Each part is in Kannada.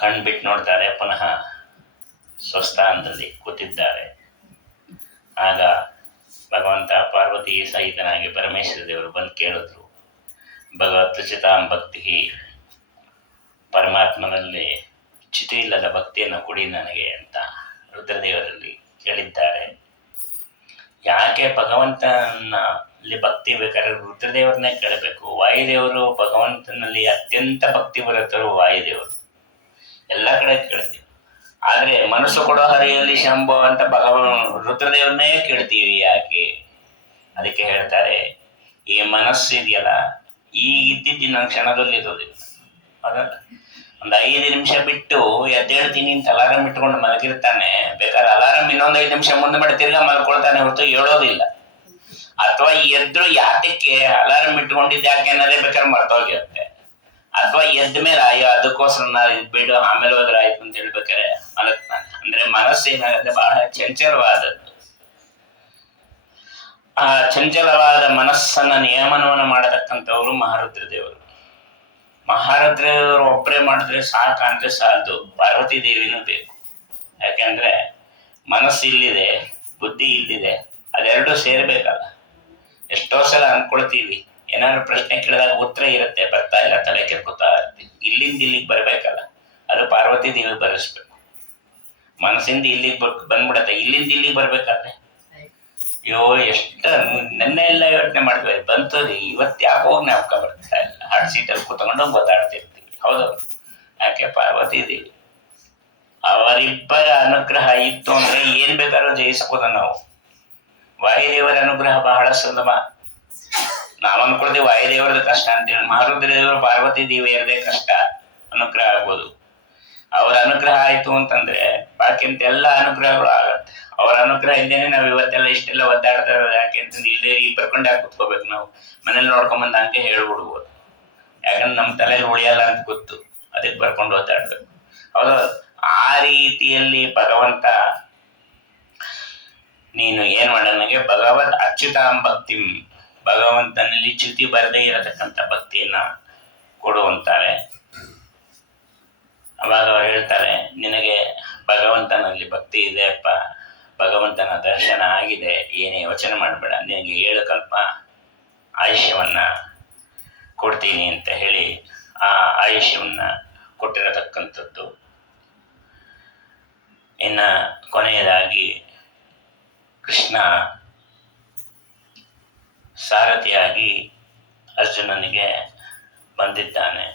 ಕಣ್ಬಿಟ್ಟು ನೋಡ್ತಾರೆ. ಪುನಃ ಸ್ವಸ್ಥಾನದಲ್ಲಿ ಕೂತಿದ್ದಾರೆ. ಆಗ ಭಗವಂತ ಪಾರ್ವತಿ ಸಹಿತನಾಗಿ ಪರಮೇಶ್ವರ ದೇವರು ಬಂದು ಕೇಳಿದ್ರು, ಭಗವತ್ ಚಿತಾಂ ಭಕ್ತಿ, ಪರಮಾತ್ಮನಲ್ಲಿ ಚ್ಯುತಿ ಇಲ್ಲದ ಭಕ್ತಿಯನ್ನು ಕೊಡಿ ನನಗೆ ಅಂತ ರುದ್ರದೇವರಲ್ಲಿ ಕೇಳಿದ್ದಾರೆ. ಯಾಕೆ ಭಗವಂತನಲ್ಲಿ ಭಕ್ತಿ ಬೇಕಾದ್ರೆ ರುದ್ರದೇವರನ್ನೇ ಕೇಳಬೇಕು. ವಾಯುದೇವರು ಭಗವಂತನಲ್ಲಿ ಅತ್ಯಂತ ಭಕ್ತಿ ಬರುತ್ತರು. ವಾಯುದೇವರು ಎಲ್ಲ ಕಡೆ ಕೇಳ್ತೀವಿ, ಆದರೆ ಮನಸ್ಸು ಕೊಡೋ ಹರಿಯಲ್ಲಿ ಶಂಭೋ ಅಂತ ರುದ್ರದೇವರನ್ನೇ ಕೇಳ್ತೀವಿ. ಯಾಕೆ? ಅದಕ್ಕೆ ಹೇಳ್ತಾರೆ, ಈ ಮನಸ್ಸು ಇದೆಯಲ್ಲ, ಈಗ ಇದ್ದಿದ್ದಿನ ಕ್ಷಣದಲ್ಲಿ ಇರೋದಿಲ್ಲ. ಅದಲ್ಲ, ಒಂದು 5 ನಿಮಿಷ ಬಿಟ್ಟು ಎದ್ದೇಳ್ತೀನಿ ಅಂತ ಅಲಾರಾಮ್ ಇಟ್ಕೊಂಡು ಮಲಗಿರ್ತಾನೆ. ಬೇಕಾದ್ರೆ ಅಲಾರಾಮ್ ಇನ್ನೊಂದು 5 ನಿಮಿಷ ಮುಂದೆ ಮಾಡಿ ತಿರ್ಗಾ ಮಲ್ಕೊಳ್ತಾನೆ ಹೊರತು ಹೇಳೋದಿಲ್ಲ. ಅಥವಾ ಎದ್ರು ಯಾತಕ್ಕೆ ಅಲಾರಾಮ್ ಇಟ್ಕೊಂಡಿದ್ದು ಯಾಕೆ ಅನ್ನೋದೇ ಬೇಕಾದ್ರೆ ಮರ್ತೋಗಿರುತ್ತೆ. ಅಥವಾ ಎದ್ದ ಮೇಲೆ ಅಯ್ಯೋ ಅದಕ್ಕೋಸ್ಕರ ನಾವು ಬಿಡು ಆಮೇಲೆ ಹೋದ್ರೆ ಆಯ್ತು ಅಂತ ಹೇಳ್ಬೇಕಾರೆ ಮಲಗ್ತಾನೆ. ಅಂದ್ರೆ ಮನಸ್ಸು ಏನಾಗುತ್ತೆ, ಬಹಳ ಚಂಚಲವಾದದ್ದು. ಆ ಚಂಚಲವಾದ ಮನಸ್ಸನ್ನ ನಿಯಮನವನ್ನು ಮಾಡತಕ್ಕಂಥವ್ರು ಮಹಾರುದ್ರದೇವರು. ಮಹಾರುದ್ರದೇವರು ಒಬ್ಬರೇ ಮಾಡಿದ್ರೆ ಸಾಕಂದ್ರೆ ಸಾಲದು, ಪಾರ್ವತಿ ದೇವಿನೂ ಬೇಕು. ಯಾಕೆಂದ್ರೆ ಮನಸ್ಸು ಇಲ್ಲಿದೆ, ಬುದ್ಧಿ ಇಲ್ಲಿದೆ, ಅದೆರಡು ಸೇರ್ಬೇಕಲ್ಲ. ಎಷ್ಟೋ ಸಲ ಅನ್ಕೊಳ್ತೀವಿ, ಏನಾದ್ರು ಪ್ರಶ್ನೆ ಕೇಳಿದಾಗ ಉತ್ತರ ಇರುತ್ತೆ, ಬರ್ತಾ ಇಲ್ಲ, ತಲೆ ಕೆರ್ಕೋತಾ ಇರ್ತೀವಿ. ಇಲ್ಲಿಂದ ಇಲ್ಲಿಗೆ ಬರ್ಬೇಕಲ್ಲ, ಅದು ಪಾರ್ವತಿ ದೇವಿ ಬರೆಸ್ಬೇಕು. ಮನಸ್ಸಿಂದ ಇಲ್ಲಿಗೆ ಬಂದ್ಬಿಡತ್ತೆ, ಇಲ್ಲಿಂದ ಇಲ್ಲಿಗೆ ಬರ್ಬೇಕಾದ್ರೆ ಅಯ್ಯೋ ನೆನ್ನೆ ಎಲ್ಲ ಯೋಚನೆ ಮಾಡಿದ್ವಿ, ಬಂತು ಇವತ್ತು ಯಾಕೋ ಜ್ಞಾಪಕ ಬರ್ತಾ ಇಲ್ಲ. ಹಾರ್ಟ್ ಸೀಟಲ್ಲಿ ಕೂತ್ಕೊಂಡು ಗೊತ್ತಾಡ್ತಿರ್ತೀವಿ. ಹೌದವ್ರು ಯಾಕೆ? ಪಾರ್ವತಿ ದೇವಿ. ಅವರಿಬ್ಬರ ಅನುಗ್ರಹ ಇತ್ತು ಅಂದ್ರೆ ಏನ್ ಬೇಕಾದ್ರೂ ಜಯಿಸ್ಬೋದ ನಾವು. ವಾಯುದೇವರ ಅನುಗ್ರಹ ಬಹಳ ಸುಲಭ. ನಾವು ಅನ್ಕೊಳ್ತೀವಿ ವಾಯುದೇವರದ ಕಷ್ಟ ಅಂತೇಳಿ. ಮಹಾರುದ್ರದೇವರು ಪಾರ್ವತಿ ದೇವಿಯರದೇ ಕಷ್ಟ ಅನುಗ್ರಹ ಆಗ್ಬೋದು. ಅವರ ಅನುಗ್ರಹ ಆಯ್ತು ಅಂತಂದ್ರೆ ಬಾಕಿಂತ ಎಲ್ಲ ಅನುಗ್ರಹಗಳು ಆಗತ್ತೆ. ಅವರ ಅನುಗ್ರಹ ಇದ್ದೇನೆ ನಾವು ಇವತ್ತೆಲ್ಲ ಇಷ್ಟೆಲ್ಲ ಒದ್ದಾಡ್ತಾ ಇರೋದು. ಯಾಕೆ ಅಂತಂದ್ರೆ ಇಲ್ಲೇ ಈಗ ಬರ್ಕೊಂಡೆ ಕೂತ್ಕೋಬೇಕು. ನಾವು ಮನೇಲಿ ನೋಡ್ಕೊಂಬಂದ ಹಂಗೆ ಹೇಳ್ಬಿಡ್ಬೋದು. ಯಾಕಂದ್ರೆ ನಮ್ಮ ತಲೆಯಲ್ಲಿ ಉಳಿಯಲ್ಲ ಅಂತ ಗೊತ್ತು, ಅದಕ್ಕೆ ಬರ್ಕೊಂಡು ಒದ್ದಾಡ್ಬೇಕು. ಹೌದು, ಆ ರೀತಿಯಲ್ಲಿ ಭಗವಂತ ನೀನು ಏನ್ ಮಾಡ, ನನಗೆ ಭಗವತ್ ಅಚ್ಯುತಾಂ ಭಕ್ತಿ, ಭಗವಂತನಲ್ಲಿ ಚ್ಯುತಿ ಬರದೇ ಇರತಕ್ಕಂಥ ಭಕ್ತಿಯನ್ನ ಕೊಡುವಂತಾರೆ. ಅವಾಗ ಅವ್ರು ಹೇಳ್ತಾರೆ, ನಿನಗೆ ಭಗವಂತನಲ್ಲಿ ಭಕ್ತಿ ಇದೆಯಪ್ಪ, ಭಗವಂತನ ದರ್ಶನ ಆಗಿದೆ, ಏನೇ ಯೋಚನೆ ಮಾಡಬೇಡ, ನಿನಗೆ 7 ಕಲ್ಪ ಆಯುಷ್ಯವನ್ನ ಕೊಡ್ತೀನಿ ಅಂತ ಹೇಳಿ ಆ ಆಯುಷ್ಯವನ್ನ ಕೊಟ್ಟಿರತಕ್ಕಂಥದ್ದು. ಇನ್ನು ಕೊನೆಯದಾಗಿ ಕೃಷ್ಣ ಸಾರಥಿಯಾಗಿ ಅರ್ಜುನನಿಗೆ ಬಂದಿದ್ದಾನೆ.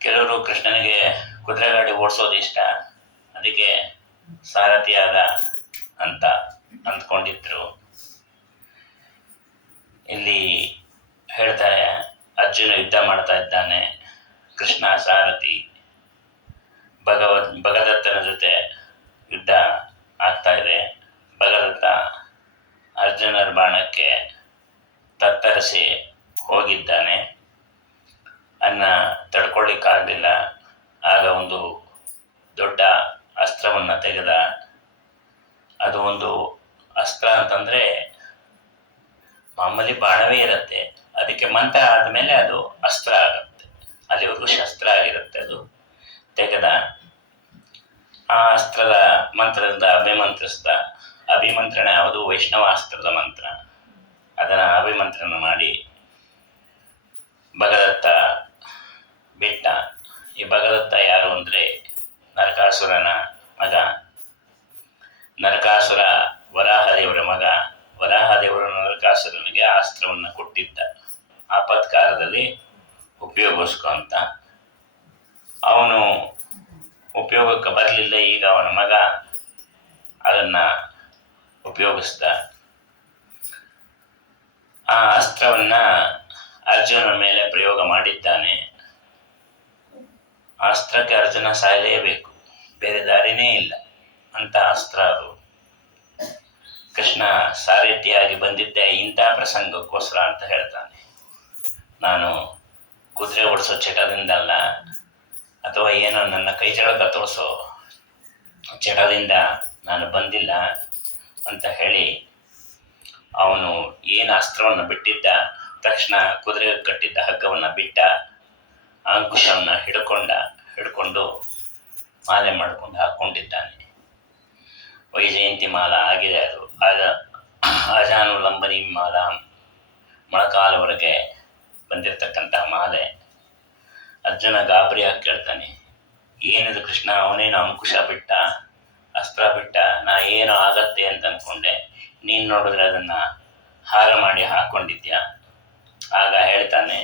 ಕೆಲವರು ಕೃಷ್ಣನಿಗೆ ಕುದುರೆ ಗಾಡಿ ಓಡಿಸೋದು ಇಷ್ಟ, ಅದಕ್ಕೆ ಸಾರಥಿಯಾದ ಅಂತ ಅಂದ್ಕೊಂಡಿದ್ರು. ಇಲ್ಲಿ ಹೇಳ್ತಾರೆ, ಅರ್ಜುನ ಯುದ್ಧ ಮಾಡ್ತಾ ಇದ್ದಾನೆ, ಕೃಷ್ಣ ಸಾರಥಿ. ಭಗದತ್ತನ ಜೊತೆ ಯುದ್ಧ ಆಗ್ತಾ ಇದೆ. ಭಗದತ್ತ ಅರ್ಜುನರ ಬಾಣಕ್ಕೆ ತತ್ತರಿಸಿ ಹೋಗಿದ್ದಾನೆ. ಅನ್ನ ತಡ್ಕೊಳ್ಳಿಕ್ಕಾಗಲಿಲ್ಲ. ಆಗ ಒಂದು ದೊಡ್ಡ ಅಸ್ತ್ರವನ್ನು ತೆಗೆದ. ಅದು ಒಂದು ಅಸ್ತ್ರ ಅಂತಂದ್ರೆ ಮಾಮೂಲಿ ಬಾಣವೇ ಇರುತ್ತೆ, ಅದಕ್ಕೆ ಮಂತ್ರ ಆದಮೇಲೆ ಅದು ಅಸ್ತ್ರ ಆಗುತ್ತೆ. ಅಲ್ಲಿವರೆಗೂ ಶಸ್ತ್ರ ಆಗಿರುತ್ತೆ. ಅದು ತೆಗೆದ. ಆ ಅಸ್ತ್ರದ ಮಂತ್ರದಿಂದ ಅಭಿಮಂತ್ರಣ ಯಾವುದು? ವೈಷ್ಣವಾಸ್ತ್ರದ ಮಂತ್ರ. ಅದನ್ನು ಅಭಿಮಂತ್ರಣ ಮಾಡಿ ಭಗದತ್ತ ಬಿಟ್ಟ. ಈ ಭಗದತ್ತ ಯಾರು ಅಂದರೆ ನರಕಾಸುರನ ಮಗ. ನರಕಾಸುರ ವರಾಹದೇವರ ಮಗ. ವರಾಹದೇವರು ನರಕಾಸುರನಿಗೆ ಆ ಅಸ್ತ್ರವನ್ನು ಕೊಟ್ಟಿದ್ದ, ಆಪತ್ಕಾಲದಲ್ಲಿ ಉಪಯೋಗಿಸ್ಕೊ ಅಂತ. ಅವನು ಉಪಯೋಗಕ್ಕೆ ಬರಲಿಲ್ಲ. ಈಗ ಅವನ ಮಗ ಅದನ್ನು ಉಪಯೋಗಿಸ್ದ. ಆ ಅಸ್ತ್ರವನ್ನು ಅರ್ಜುನ ಮೇಲೆ ಪ್ರಯೋಗ ಮಾಡಿದ್ದಾನೆ. ಆ ಅಸ್ತ್ರಕ್ಕೆ ಅರ್ಜುನ ಸಾಯಲೇಬೇಕು, ಬೇರೆ ದಾರಿನೇ ಇಲ್ಲ ಅಂತ ಅಸ್ತ್ರ ಅದು. ಕೃಷ್ಣ ಸಾರಥಿಯಾಗಿ ಬಂದಿದ್ದೆ ಇಂಥ ಪ್ರಸಂಗಕ್ಕೋಸ್ಕರ ಅಂತ ಹೇಳ್ತಾನೆ. ನಾನು ಕುದುರೆ ಓಡಿಸೋ ಚಟದಿಂದಲ್ಲ, ಅಥವಾ ಏನೋ ನನ್ನ ಕೈ ಚಳಕ ತೋರಿಸೋ ಚಟದಿಂದ ನಾನು ಬಂದಿಲ್ಲ ಅಂತ ಹೇಳಿ ಅವನು ಏನು ಅಸ್ತ್ರವನ್ನು ಬಿಟ್ಟಿದ್ದ ತಕ್ಷಣ ಕುದುರೆ ಕಟ್ಟಿದ್ದ ಹಗ್ಗವನ್ನು ಬಿಟ್ಟ. ಅಂಕುಶವನ್ನು ಹಿಡ್ಕೊಂಡು ಮಾಲೆ ಮಾಡಿಕೊಂಡು ಹಾಕ್ಕೊಂಡಿದ್ದಾನೆ. ವೈಜಯಂತಿ ಮಾಲ ಆಗಿದೆ. ಅದು ಅಜಾನುಲಂಬನಿ ಮಾಲ, ಮೊಳಕಾಲವರೆಗೆ ಬಂದಿರತಕ್ಕಂಥ ಮಾಲೆ. ಅರ್ಜುನ ಗಾಬರಿಯಾಗಿ ಕೇಳ್ತಾನೆ, ಏನಿದು ಕೃಷ್ಣ, ಅವನೇನು ಅಂಕುಶ ಬಿಟ್ಟ, ಅಸ್ತ್ರ ಬಿಟ್ಟ, ನಾ ಏನೋ ಆಗತ್ತೆ ಅಂತ ಅಂದ್ಕೊಂಡೆ, ನೀನು ನೋಡಿದ್ರೆ ಅದನ್ನು ಹಾರ ಮಾಡಿ ಹಾಕ್ಕೊಂಡಿದ್ಯಾ. ಆಗ ಹೇಳ್ತಾನೆ,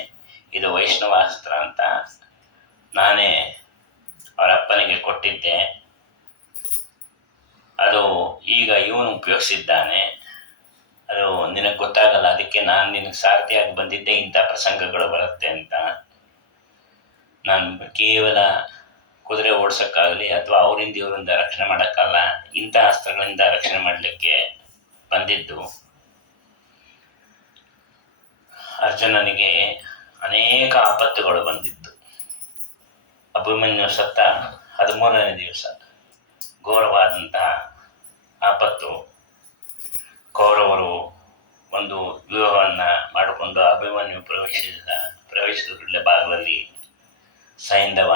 ಇದು ವೈಷ್ಣವಾಸ್ತ್ರ ಅಂತ ನಾನೇ ಅವರ ಅಪ್ಪನಿಗೆ ಕೊಟ್ಟಿದ್ದೆ, ಅದು ಈಗ ಇವನು ಉಪಯೋಗಿಸಿದ್ದಾನೆ, ಅದು ನಿನಗೆ ಗೊತ್ತಾಗಲ್ಲ, ಅದಕ್ಕೆ ನಾನು ನಿನಗೆ ಸಾರಥಿಯಾಗಿ ಬಂದಿದ್ದೆ, ಇಂಥ ಪ್ರಸಂಗಗಳು ಬರುತ್ತೆ ಅಂತ. ನಾನು ಕೇವಲ ಕುದುರೆ ಓಡಿಸೋಕ್ಕಾಗಲಿ ಅಥವಾ ಅವರಿಂದ ಇವರಿಂದ ರಕ್ಷಣೆ ಮಾಡೋಕ್ಕಲ್ಲ, ಇಂಥ ಅಸ್ತ್ರಗಳಿಂದ ರಕ್ಷಣೆ ಮಾಡಲಿಕ್ಕೆ ಬಂದಿದ್ದು. ಅರ್ಜುನನಿಗೆ ಅನೇಕ ಆಪತ್ತುಗಳು ಬಂದಿತ್ತು. ಅಭಿಮನ್ಯು ಸತ್ತ 13ನೇ ದಿವಸ ಘೋರವಾದಂತಹ ಆಪತ್ತು. ಕೌರವರು ಒಂದು ವ್ಯೂಹವನ್ನು ಮಾಡಿಕೊಂಡು ಅಭಿಮನ್ಯು ಪ್ರವೇಶಿಸಿದ ಭಾಗದಲ್ಲಿ ಸೈಂಧವ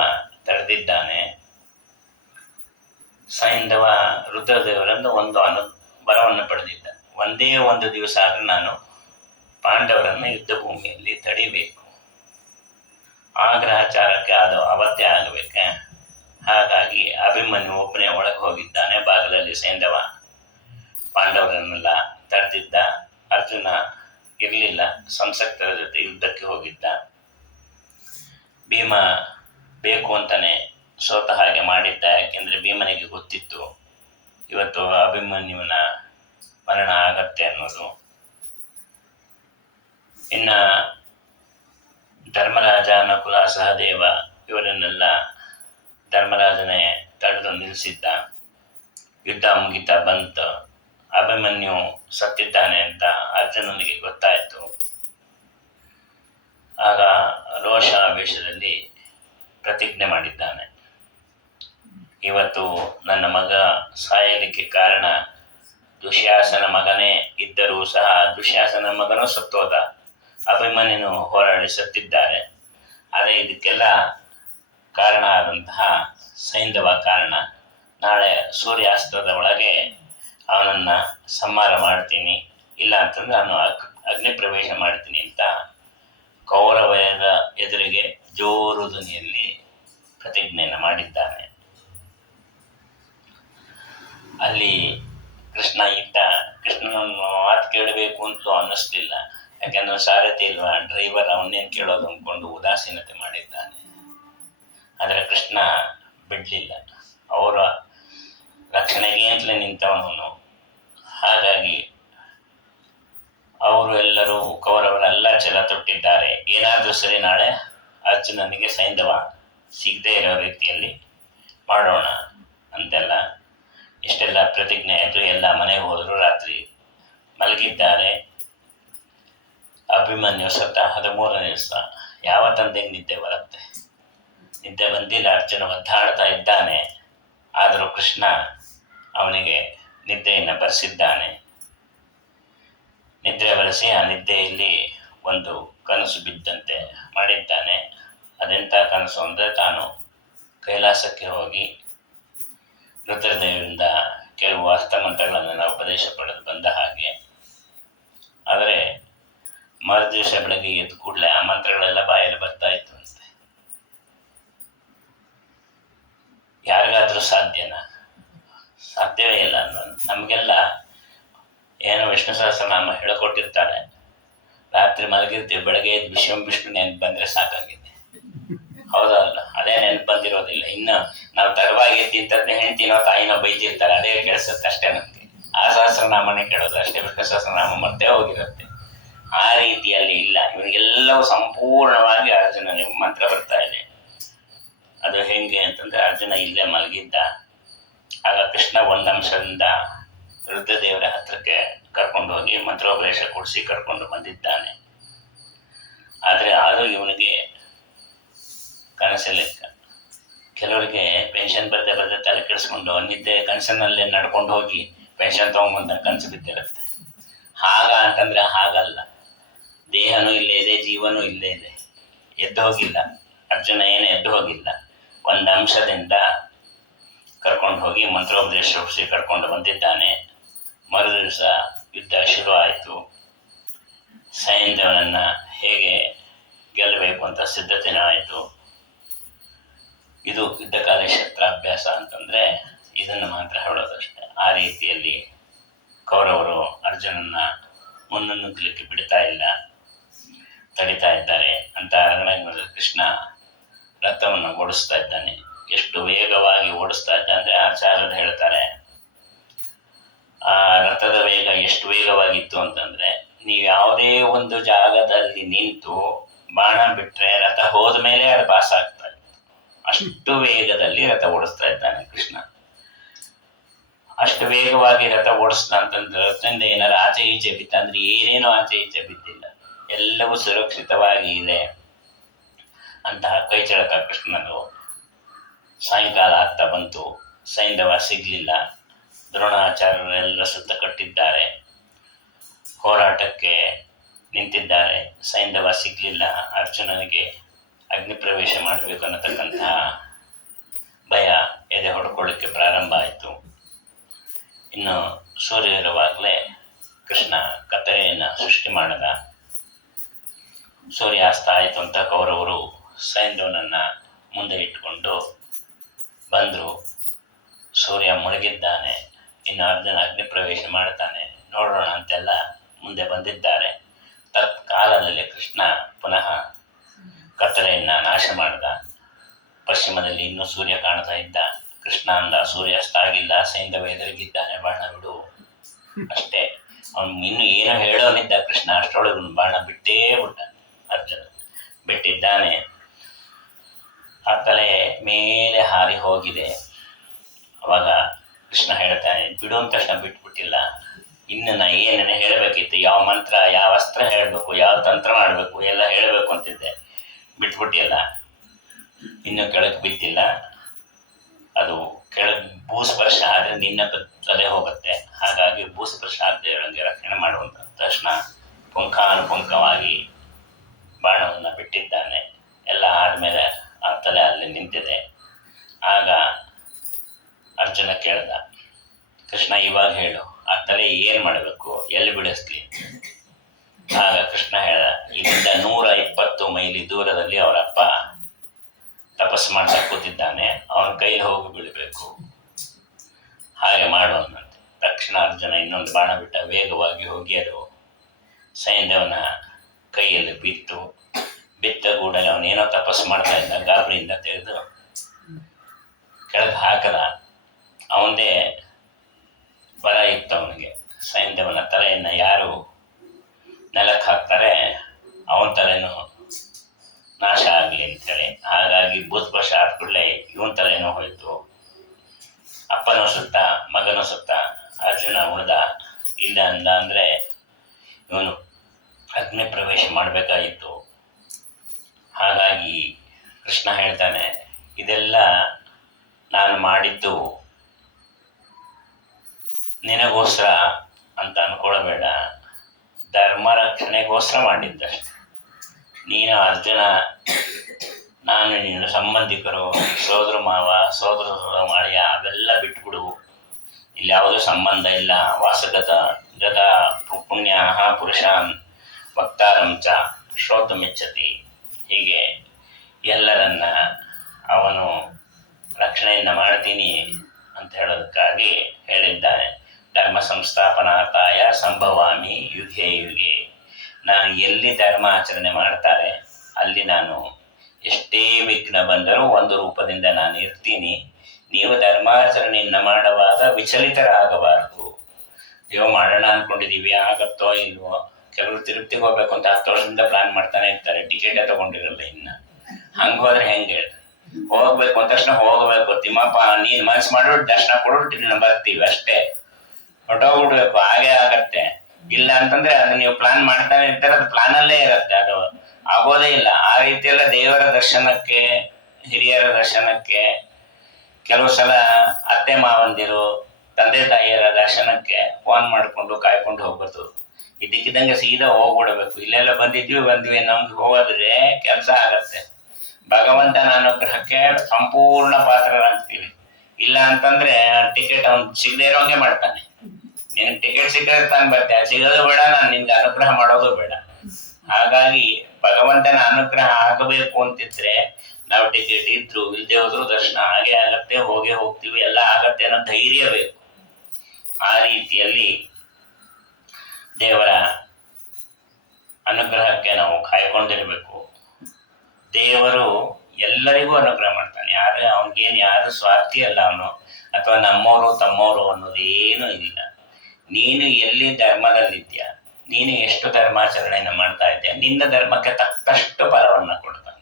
ತಡೆದಿದ್ದಾನೆ. ಸೈಂಧವ ರುದ್ರದೇವರಿಂದ ಒಂದು ಬರವನ್ನು ಪಡೆದಿದ್ದ, ಒಂದೇ ಒಂದು ದಿವಸ ಆದರೆ ನಾನು ಪಾಂಡವರನ್ನು ಯುದ್ಧ ಭೂಮಿಯಲ್ಲಿ ತಡಿಬೇಕು, ಆ ಗ್ರಹಚಾರಕ್ಕೆ ಅದು ಅವತ್ತೇ ಆಗಬೇಕೆ. ಹಾಗಾಗಿ ಅಭಿಮನ್ಯು ಒಬ್ಬನೇ ಒಳಗೆ ಹೋಗಿದ್ದಾನೆ. ಬಾಗಿಲಲ್ಲಿ ಸೈಂಧವ ಪಾಂಡವರನ್ನೆಲ್ಲ ತಡೆದಿದ್ದ. ಅರ್ಜುನ ಇರಲಿಲ್ಲ, ಸಂಸಕ್ತರ ಜೊತೆ ಯುದ್ಧಕ್ಕೆ ಹೋಗಿದ್ದ. ಭೀಮ ಬೇಕು ಅಂತಾನೆ ಸೋತ ಹಾಗೆ ಮಾಡಿದ್ದ. ಯಾಕೆಂದರೆ ಭೀಮನಿಗೆ ಗೊತ್ತಿತ್ತು ಇವತ್ತು ಅಭಿಮನ್ಯುವಿನ ಮರಣ ಆಗತ್ತೆ ಅನ್ನೋದು. ಇನ್ನು ಧರ್ಮರಾಜ, ನಕುಲ, ಸಹದೇವ ಇವರನ್ನೆಲ್ಲ ಧರ್ಮರಾಜನೇ ತಡೆದು ನಿಲ್ಲಿಸಿದ್ದ. ಯುದ್ಧ ಮುಗಿತಾ ಬಂತು. ಅಭಿಮನ್ಯು ಸತ್ತಿದ್ದಾನೆ ಅಂತ ಅರ್ಜುನನಿಗೆ ಗೊತ್ತಾಯಿತು. ಆಗ ರೋಷಾವೇಶದಲ್ಲಿ ಪ್ರತಿಜ್ಞೆ ಮಾಡಿದ್ದಾನೆ, ಇವತ್ತು ನನ್ನ ಮಗ ಸಾಯಲಿಕ್ಕೆ ಕಾರಣ ದುಶ್ಯಾಸನ ಮಗನೇ ಇದ್ದರೂ ಸಹ ದುಶ್ಯಾಸನ ಮಗನೂ ಸತ್ತೋದ, ಅಭಿಮನ್ಯನು ಹೋರಾಡಿ ಸತ್ತಿದ್ದಾರೆ. ಆದರೆ ಇದಕ್ಕೆಲ್ಲ ಕಾರಣ ಆದಂತಹ ಸೈಂಧವ ಕಾರಣ. ನಾಳೆ ಸೂರ್ಯಾಸ್ತದ ಒಳಗೆ ಅವನನ್ನು ಸಂಹಾರ ಮಾಡ್ತೀನಿ, ಇಲ್ಲ ಅಂತಂದ್ರೆ ನಾನು ಅಗ್ನಿ ಪ್ರವೇಶ ಮಾಡ್ತೀನಿ ಅಂತ ಕೌರವರ ಎದುರಿಗೆ ಜೋರು ಧ್ವನಿಯಲ್ಲಿ ಪ್ರತಿಜ್ಞೆಯನ್ನು ಮಾಡಿದ್ದಾನೆ. ಅಲ್ಲಿ ಕೃಷ್ಣ ಇದ್ದ. ಕೃಷ್ಣನನ್ನು ಮಾತು ಕೇಳಬೇಕು ಅಂತಲೂ ಅನ್ನಿಸ್ಲಿಲ್ಲ. ಯಾಕೆಂದ್ರೆ ಸಾರಥಿ ಇಲ್ವಾ, ಡ್ರೈವರ್ ಅವನ್ನೇನು ಕೇಳೋದು ಅಂದ್ಕೊಂಡು ಉದಾಸೀನತೆ ಮಾಡಿದ್ದಾನೆ. ಆದರೆ ಕೃಷ್ಣ ಬಿಡಲಿಲ್ಲ, ಅವರ ರಕ್ಷಣೆಗೆ ಅಂತಲೇ ನಿಂತವನು. ಹಾಗಾಗಿ ಅವರು ಎಲ್ಲರೂ ಕೌರವರೆಲ್ಲ ಛಲ ತೊಟ್ಟಿದ್ದಾರೆ. ಏನಾದರೂ ಸರಿ ನಾಳೆ ಅರ್ಜುನನಿಗೆ ಸೈಂಧವ ಸಿಗದೇ ಇರೋ ರೀತಿಯಲ್ಲಿ ಮಾಡೋಣ ಅಂತೆಲ್ಲ ಇಷ್ಟೆಲ್ಲ ಪ್ರತಿಜ್ಞೆ ಆಯಿತು. ಎಲ್ಲ ಮನೆಗೆ ಹೋದರು. ರಾತ್ರಿ ಮಲಗಿದ್ದಾರೆ. ಅಭಿಮನ್ಯು ಸತ್ತ 13ನೇ ದಿವಸ. ಯಾವ ತಂದೆಗೆ ನಿದ್ದೆ ಬರುತ್ತೆ? ನಿದ್ದೆ ಬಂದಿಲ್ಲ. ಅರ್ಜುನ ಒದ್ದಾಡ್ತಾ ಇದ್ದಾನೆ. ಆದರೂ ಕೃಷ್ಣ ಅವನಿಗೆ ನಿದ್ದೆಯನ್ನು ಬರೆಸಿದ್ದಾನೆ. ನಿದ್ರೆ ಬರೆಸಿ ಆ ನಿದ್ದೆಯಲ್ಲಿ ಒಂದು ಕನಸು ಬಿದ್ದಂತೆ ಮಾಡಿದ್ದಾನೆ. ಅದೆಂಥ ಕನಸು ಅಂದರೆ, ತಾನು ಕೈಲಾಸಕ್ಕೆ ಹೋಗಿ ರುದ್ರದೇವರಿಂದ ಕೆಲವು ಅರ್ಥಮಂತ್ರಗಳನ್ನು ಉಪದೇಶ ಪಡೆದು ಬಂದ ಹಾಗೆ. ಆದರೆ ಮರುದಿವಸ ಬೆಳಗ್ಗೆ ಎದ್ದು ಕೂಡಲೇ ಆ ಮಂತ್ರಗಳೆಲ್ಲ ಬಾಯಲ್ಲಿ ಬರ್ತಾ ಇತ್ತು ಅಂತೆ. ಯಾರಿಗಾದರೂ ಸಾಧ್ಯನಾ? ಸಾಧ್ಯವೇ ಇಲ್ಲ. ನಮಗೆಲ್ಲ ಏನೋ ವಿಷ್ಣು ಸಹಸ್ರನಾಮ ಹೇಳಿಕೊಟ್ಟಿರ್ತಾರೆ, ರಾತ್ರಿ ಮಲಗಿರ್ತೀವಿ, ಬೆಳಗ್ಗೆ ಎದ್ದು ವಿಷ್ಣು ನೆನಪು ಬಂದರೆ ಸಾಕಾಗಿದೆ. ಹೌದಲ್ಲ? ಅದೇ ನೆನಪು ಬಂದಿರೋದಿಲ್ಲ. ಇನ್ನು ನಾವು ತಡವಾಗಿ ಎದ್ದಿದ್ದಂತೆ ಹೆಂಡ್ತಿನೋ ತಾಯಿನೋ ಬೈದಿರ್ತಾರೆ, ಅದೇ ಕೇಳಿಸುತ್ತೆ ಅಷ್ಟೇ. ನಮಗೆ ಆ ಸಹಸ್ರನಾಮನೇ ಕೇಳೋದು ಅಷ್ಟೇ, ವಿಷ್ಣು ಸಹಸ್ರನಾಮ ಮತ್ತೆ ಹೋಗಿರುತ್ತೆ. ಆ ರೀತಿಯಲ್ಲಿ ಇಲ್ಲ. ಇವರಿಗೆಲ್ಲವೂ ಸಂಪೂರ್ಣವಾಗಿ ಅರ್ಜುನನಿಗೆ ಮಂತ್ರ ಬರ್ತಾ ಇದೆ. ಅದು ಹೆಂಗೆ ಅಂತಂದರೆ, ಅರ್ಜುನ ಇಲ್ಲೇ ಮಲಗಿದ್ದ. ಆಗ ಕೃಷ್ಣ ಒಂದು ಅಂಶದಿಂದ ರುದ್ರದೇವರ ಹತ್ರಕ್ಕೆ ಕರ್ಕೊಂಡು ಹೋಗಿ ಮಂತ್ರೋಪದೇಶ ಕೊಡಿಸಿ ಕರ್ಕೊಂಡು ಬಂದಿದ್ದಾನೆ. ಆದರೆ ಅದು ಇವನಿಗೆ ಕನಸೇ ಲೆಕ್ಕ. ಕೆಲವರಿಗೆ ಪೆನ್ಷನ್ ಬರದೆ ತಲೆ ಕೆಡಿಸ್ಕೊಂಡು ನಿದ್ದೆ ಕನಸಿನಲ್ಲೇ ನಡ್ಕೊಂಡು ಹೋಗಿ ಪೆನ್ಷನ್ ತೊಗೊಂಬಂದ ಕನಸು ಬಿದ್ದಿರುತ್ತೆ. ಅಂತಂದರೆ ಹಾಗಲ್ಲ. ದೇಹನೂ ಇಲ್ಲೇ ಇದೆ, ಜೀವನೂ ಇಲ್ಲೇ ಇದೆ, ಎದ್ದು ಹೋಗಿಲ್ಲ. ಅರ್ಜುನ ಏನು ಎದ್ದು ಹೋಗಿಲ್ಲ. ಒಂದು ಅಂಶದಿಂದ ಕರ್ಕೊಂಡು ಹೋಗಿ ಮಂತ್ರೋಪದೇಶ ಕರ್ಕೊಂಡು ಬಂದಿದ್ದಾನೆ. ಮರುದಿವಸ ಯುದ್ಧ ಶುರು ಆಯಿತು. ಸೈಂಧವನನ್ನು ಹೇಗೆ ಗೆಲ್ಲಬೇಕು ಅಂತ ಸಿದ್ಧತೆನೂ ಆಯಿತು. ಇದು ಯುದ್ಧಕಾಲ ಶಸ್ತ್ರಾಭ್ಯಾಸ ಅಂತಂದರೆ ಇದನ್ನು ಮಾತ್ರ ಹೇಳೋದಷ್ಟೆ. ಆ ರೀತಿಯಲ್ಲಿ ಕೌರವರು ಅರ್ಜುನನ್ನ ಮುನ್ನುಗ್ಗಲಿಕ್ಕೆ ಬಿಡ್ತಾ ಇಲ್ಲ, ತಡಿತಾ ಇದ್ದಾರೆ. ಅಂತ ರಣರಂಗದಲ್ಲಿ ಕೃಷ್ಣ ರಥವನ್ನು ಓಡಿಸ್ತಾ ಇದ್ದಾನೆ. ಎಷ್ಟು ವೇಗವಾಗಿ ಓಡಿಸ್ತಾ ಇದ್ದ ಅಂದರೆ ಆಚಾರ್ಯರು ಹೇಳ್ತಾರೆ, ಆ ರಥದ ವೇಗ ಎಷ್ಟು ವೇಗವಾಗಿತ್ತು ಅಂತಂದರೆ, ನೀವು ಯಾವುದೇ ಒಂದು ಜಾಗದಲ್ಲಿ ನಿಂತು ಬಾಣ ಬಿಟ್ಟರೆ ರಥ ಹೋದ ಮೇಲೆ ಅದು ಪಾಸ್ ಆಗ್ತಾ ಇತ್ತು. ಅಷ್ಟು ವೇಗದಲ್ಲಿ ರಥ ಓಡಿಸ್ತಾ ಇದ್ದಾನೆ ಕೃಷ್ಣ. ಅಷ್ಟು ವೇಗವಾಗಿ ರಥ ಓಡಿಸ್ತಾ ಅಂತಂದ್ರೆ ರಥದಿಂದ ಏನಾರು ಆಚೆ ಈಚೆ ಬಿತ್ತಂದ್ರೆ ಏನೇನು ಆಚೆ ಈಚೆ ಬಿದ್ದಿಲ್ಲ, ಎಲ್ಲವೂ ಸುರಕ್ಷಿತವಾಗಿ ಇದೆ. ಅಂತಹ ಕೈಚಳಕ ಕೃಷ್ಣನು. ಸಾಯಂಕಾಲ ಆಗ್ತಾ ಬಂತು, ಸೈಂಧವ ಸಿಗಲಿಲ್ಲ. ದ್ರೋಣಾಚಾರ್ಯರೆಲ್ಲ ಸುತ್ತ ಕಟ್ಟಿದ್ದಾರೆ, ಹೋರಾಟಕ್ಕೆ ನಿಂತಿದ್ದಾರೆ. ಸೈಂಧವ ಸಿಗಲಿಲ್ಲ. ಅರ್ಜುನನಿಗೆ ಅಗ್ನಿ ಪ್ರವೇಶ ಮಾಡಬೇಕು ಅನ್ನತಕ್ಕಂತಹ ಭಯ ಎದೆ ಹೊಡ್ಕೊಳ್ಳಿಕ್ಕೆ ಪ್ರಾರಂಭ ಆಯಿತು. ಇನ್ನು ಸೂರ್ಯ ಇರುವಾಗಲೇ ಕೃಷ್ಣ ಕತ್ತಲೆಯನ್ನು ಸೃಷ್ಟಿ ಮಾಡಿದ. ಸೂರ್ಯಾಸ್ತ ಆಯಿತು ಅಂತ ಕೌರವರು ಸೈಂಧವನನ್ನು ಮುಂದೆ ಇಟ್ಟುಕೊಂಡು ಬಂದರು. ಸೂರ್ಯ ಮುಳುಗಿದ್ದಾನೆ, ಇನ್ನು ಅರ್ಜುನ ಅಗ್ನಿ ಪ್ರವೇಶ ಮಾಡ್ತಾನೆ, ನೋಡೋಣ ಅಂತೆಲ್ಲ ಮುಂದೆ ಬಂದಿದ್ದಾರೆ. ತತ್ಕಾಲದಲ್ಲಿ ಕೃಷ್ಣ ಪುನಃ ಕತ್ತಲೆಯನ್ನು ನಾಶ ಮಾಡಿದ. ಪಶ್ಚಿಮದಲ್ಲಿ ಇನ್ನೂ ಸೂರ್ಯ ಕಾಣ್ತಾ ಇದ್ದ. ಕೃಷ್ಣ ಅಂದ, ಸೂರ್ಯಾಸ್ತ ಆಗಿಲ್ಲ, ಸೈಂಧವ ಎದುರಿಗಿದ್ದಾನೆ, ಬಾಣ ಬಿಡು. ಅಷ್ಟೇ, ಅವನು ಇನ್ನೂ ಏನೋ ಹೇಳೋನಿದ್ದ ಕೃಷ್ಣ. ಅಷ್ಟರೊಳಗೆ ಬಾಣ ಬಿಟ್ಟೇ ಬಿಟ್ಟ. ಅರ್ಜುನ ಬಿಟ್ಟಿದ್ದಾನೆ. ಆ ತಲೆ ಮೇಲೆ ಹಾರಿ ಹೋಗಿದೆ. ಅವಾಗ ಕೃಷ್ಣ ಹೇಳ್ತಾನೆ, ಬಿಡು ಅಂತ ತಕ್ಷಣ ಬಿಟ್ಬಿಟ್ಟಿಲ್ಲ, ಇನ್ನು ನಾ ಏನೇನು ಹೇಳಬೇಕಿತ್ತು, ಯಾವ ಮಂತ್ರ, ಯಾವ ಅಸ್ತ್ರ ಹೇಳಬೇಕು, ಯಾವ ತಂತ್ರ ಮಾಡಬೇಕು ಎಲ್ಲ ಹೇಳಬೇಕು ಅಂತಿದ್ದೆ, ಬಿಟ್ಬಿಟ್ಟಿಲ್ಲ. ಇನ್ನೂ ಕೆಳಗೆ ಬಿದ್ದಿಲ್ಲ. ಅದು ಕೆಳಗೆ ಭೂಸ್ಪರ್ಶ ಆದರೆ ನಿನ್ನ ತಲೆ ಹೋಗುತ್ತೆ. ಹಾಗಾಗಿ ಭೂಸ್ಪರ್ಶ ಆಗದೆ ಇರೋಂಗೆ ರಕ್ಷಣೆ ಮಾಡುವಂಥ ತಕ್ಷಣ ಪುಂಖಾನುಪುಂಖವಾಗಿ ಬಾಣವನ್ನು ಬಿಟ್ಟಿದ್ದಾನೆ. ಎಲ್ಲ ಆದಮೇಲೆ ಆ ತಲೆ ಅಲ್ಲಿ ನಿಂತಿದೆ. ಆಗ ಅರ್ಜುನ ಕೇಳ್ದ, ಕೃಷ್ಣ ಇವಾಗ ಹೇಳು, ಆ ತಲೆ ಏನು ಮಾಡಬೇಕು, ಎಲ್ಲಿ ಬಿಡಿಸ್ಲಿ? ಆಗ ಕೃಷ್ಣ ಹೇಳ್ದ, ಇಲ್ಲಿಂದ 120 ಮೈಲಿ ದೂರದಲ್ಲಿ ಅವರಪ್ಪ ತಪಸ್ಸು ಮಾಡ್ತಾ ಕೂತಿದ್ದಾನೆ, ಅವನ ಕೈಲಿ ಹೋಗಿ ಬೀಳಬೇಕು, ಹಾಗೆ ಮಾಡುವಂತೆ. ತಕ್ಷಣ ಅರ್ಜುನ ಇನ್ನೊಂದು ಬಾಣ ಬಿಟ್ಟ. ವೇಗವಾಗಿ ಹೋಗಿ ಅದು ಸೈಂಧವನ ಕೈಯಲ್ಲಿ ಬಿತ್ತ ಕೂಡಲೇ ಅವನೇನೋ ತಪಸ್ಸು ಮಾಡ್ತಾ ಇದ್ದ, ಗಾಬರಿಯಿಂದ ತೆಗೆದು ಕೆಳಗೆ ಹಾಕದ. ಅವನದೇ ಬರ ಇತ್ತು ಅವನಿಗೆ. ಸೈಂಧವನ ತಲೆಯನ್ನು ಯಾರು ನೆಲಕ್ಕೆ ಹಾಕ್ತಾರೆ ಅವನ ತಲೆನೂ ನಾಶ ಆಗಲಿ ಅಂತೇಳಿ. ಹಾಗಾಗಿ ಭೂಸ್ಪರ್ಶ ಆದ ಕೂಡಲೇ ಇವನ ತಲೆನೂ ಹೋಯಿತು. ಅಪ್ಪನೂ ಸುತ್ತ, ಮಗನೂ ಸುತ್ತ. ಅರ್ಜುನ ಉಳ್ದ. ಇಲ್ಲ ಅಂದ ಅಂದರೆ ಇವನು ಅಗ್ನಿ ಪ್ರವೇಶ ಮಾಡಬೇಕಾಗಿತ್ತು. ಹಾಗಾಗಿ ಕೃಷ್ಣ ಹೇಳ್ತಾನೆ, ಇದೆಲ್ಲ ನಾನು ಮಾಡಿದ್ದು ನಿನಗೋಸ್ಕರ ಅಂತ ಅಂದ್ಕೊಳ್ಬೇಡ, ಧರ್ಮ ರಕ್ಷಣೆಗೋಸ್ಕರ ಮಾಡಿದ್ದಷ್ಟೆ. ನೀನು ಅರ್ಜುನ, ನಾನು ನೀನು ಸಂಬಂಧಿಕರು, ಸೋದರ ಮಾವ, ಸೋದರ ಮಾಳಿಯ ಅವೆಲ್ಲ ಬಿಟ್ಬಿಡು. ಇಲ್ಲಿ ಯಾವುದೂ ಸಂಬಂಧ ಇಲ್ಲ. ವಾಸಗತ ಗತ ಪುಣ್ಯ ಪುರುಷಾನ್ ವಕ್ತಾರಂ ಚ ಶ್ರೋತುಮಿಚ್ಛತಿ. ಹೀಗೆ ಎಲ್ಲರನ್ನ ಅವನು ರಕ್ಷಣೆಯನ್ನು ಮಾಡ್ತೀನಿ ಅಂತ ಹೇಳೋದಕ್ಕಾಗಿ ಹೇಳಿದ್ದಾನೆ. ಧರ್ಮ ಸಂಸ್ಥಾಪನಾರ್ಥಾಯ ಸಂಭವಾಮಿ ಯುಗೆ ಯುಗೆ. ನಾನು ಎಲ್ಲಿ ಧರ್ಮ ಆಚರಣೆ ಮಾಡ್ತಾರೆ ಅಲ್ಲಿ ನಾನು ಎಷ್ಟೇ ವಿಘ್ನ ಬಂದರೂ ಒಂದು ರೂಪದಿಂದ ನಾನು ಇರ್ತೀನಿ. ನೀವು ಧರ್ಮಾಚರಣೆಯನ್ನು ಮಾಡುವಾಗ ವಿಚಲಿತರಾಗಬಾರದು. ಅಯ್ಯೋ ಮಾಡೋಣ ಅಂದ್ಕೊಂಡಿದ್ದೀವಿ, ಆಗತ್ತೋ ಇಲ್ವೋ. ಕೆಲವರು ತಿರುಪ್ತಿಗೆ ಹೋಗ್ಬೇಕು ಅಂತ 10 ವರ್ಷದಿಂದ ಪ್ಲಾನ್ ಮಾಡ್ತಾನೆ ಇರ್ತಾರೆ, ಟಿಕೆಟೇ ತೊಗೊಂಡಿರಲ್ಲ. ಇನ್ನು ಹಂಗೆ ಹೋದ್ರೆ ಹೆಂಗೆ ಹೇಳಿ? ಹೋಗ್ಬೇಕು ಅಂದ ತಕ್ಷಣ ಹೋಗಬೇಕು. ತಿಮ್ಮಪ್ಪ ನೀನು ಮನಸ್ಸು ಮಾಡೋರು ದರ್ಶನ ಕೊಡೋರು ಬರ್ತೀವಿ ಅಷ್ಟೇ, ಹೊಟ್ಟೋಗ್ಬಿಡ್ಬೇಕು. ಹಾಗೆ ಆಗತ್ತೆ. ಇಲ್ಲ ಅಂತಂದ್ರೆ ಅದು ನೀವು ಪ್ಲಾನ್ ಮಾಡ್ತಾನೆ ಇರ್ತಾರೆ, ಅದು ಪ್ಲಾನಲ್ಲೇ ಇರುತ್ತೆ, ಅದು ಆಗೋದೇ ಇಲ್ಲ. ಆ ರೀತಿಯೆಲ್ಲ ದೇವರ ದರ್ಶನಕ್ಕೆ, ಹಿರಿಯರ ದರ್ಶನಕ್ಕೆ, ಕೆಲವು ಸಲ ಅತ್ತೆ ಮಾವಂದಿರು, ತಂದೆ ತಾಯಿಯರ ದರ್ಶನಕ್ಕೆ ಫೋನ್ ಮಾಡಿಕೊಂಡು ಕಾಯ್ಕೊಂಡು ಹೋಗ್ಬೋದು. ಇದಕ್ಕಿದ್ದಂಗೆ ಸೀದಾ ಹೋಗ್ಬಿಡ್ಬೇಕು. ಇಲ್ಲೆಲ್ಲ ಬಂದ್ವಿ ನಮ್ಗೆ ಹೋಗೋದ್ರೆ ಕೆಲಸ ಆಗತ್ತೆ. ಭಗವಂತನ ಅನುಗ್ರಹಕ್ಕೆ ಸಂಪೂರ್ಣ ಪಾತ್ರರಾಗ್ತೀವಿ. ಇಲ್ಲ ಅಂತಂದ್ರೆ ಟಿಕೆಟ್ ಅವ್ನು ಸಿಗದೆ ಇರೋಂಗೆ ಮಾಡ್ತಾನೆ. ನಿನ್ ಟಿಕೆಟ್ ಸಿಕ್ಕರೆ ತಾನು ಬರ್ತೆ, ಸಿಗೋದು ಬೇಡ, ನಾನು ನಿನ್ಗೆ ಅನುಗ್ರಹ ಮಾಡೋದು ಬೇಡ. ಹಾಗಾಗಿ ಭಗವಂತನ ಅನುಗ್ರಹ ಆಗಬೇಕು ಅಂತಿದ್ರೆ ನಾವು ಟಿಕೆಟ್ ಇದ್ರು ಇಲ್ದೇ ಹೋದ್ರು ದರ್ಶನ ಹಾಗೆ ಆಗತ್ತೆ, ಹೋಗೇ ಹೋಗ್ತೀವಿ, ಎಲ್ಲ ಆಗತ್ತೆ ಅನ್ನೋ ಧೈರ್ಯ ಬೇಕು. ಆ ರೀತಿಯಲ್ಲಿ ದೇವರ ಅನುಗ್ರಹಕ್ಕೆ ನಾವು ಕಾಯ್ಕೊಂಡಿರ್ಬೇಕು. ದೇವರು ಎಲ್ಲರಿಗೂ ಅನುಗ್ರಹ ಮಾಡ್ತಾನೆ. ಅವನಿಗೇನು ಯಾರು ಸ್ವಾರ್ಥಿ ಅಲ್ಲ ಅವನು, ಅಥವಾ ನಮ್ಮವರು ತಮ್ಮವರು ಅನ್ನೋದೇನು ಇಲ್ಲ. ನೀನು ಎಲ್ಲಿ ಧರ್ಮದಲ್ಲಿದ್ಯಾ, ನೀನು ಎಷ್ಟು ಧರ್ಮಾಚರಣೆಯನ್ನು ಮಾಡ್ತಾ ಇದ್ದೀಯ, ನಿನ್ನ ಧರ್ಮಕ್ಕೆ ತಕ್ಕಷ್ಟು ಫಲವನ್ನು ಕೊಡ್ತಾನೆ.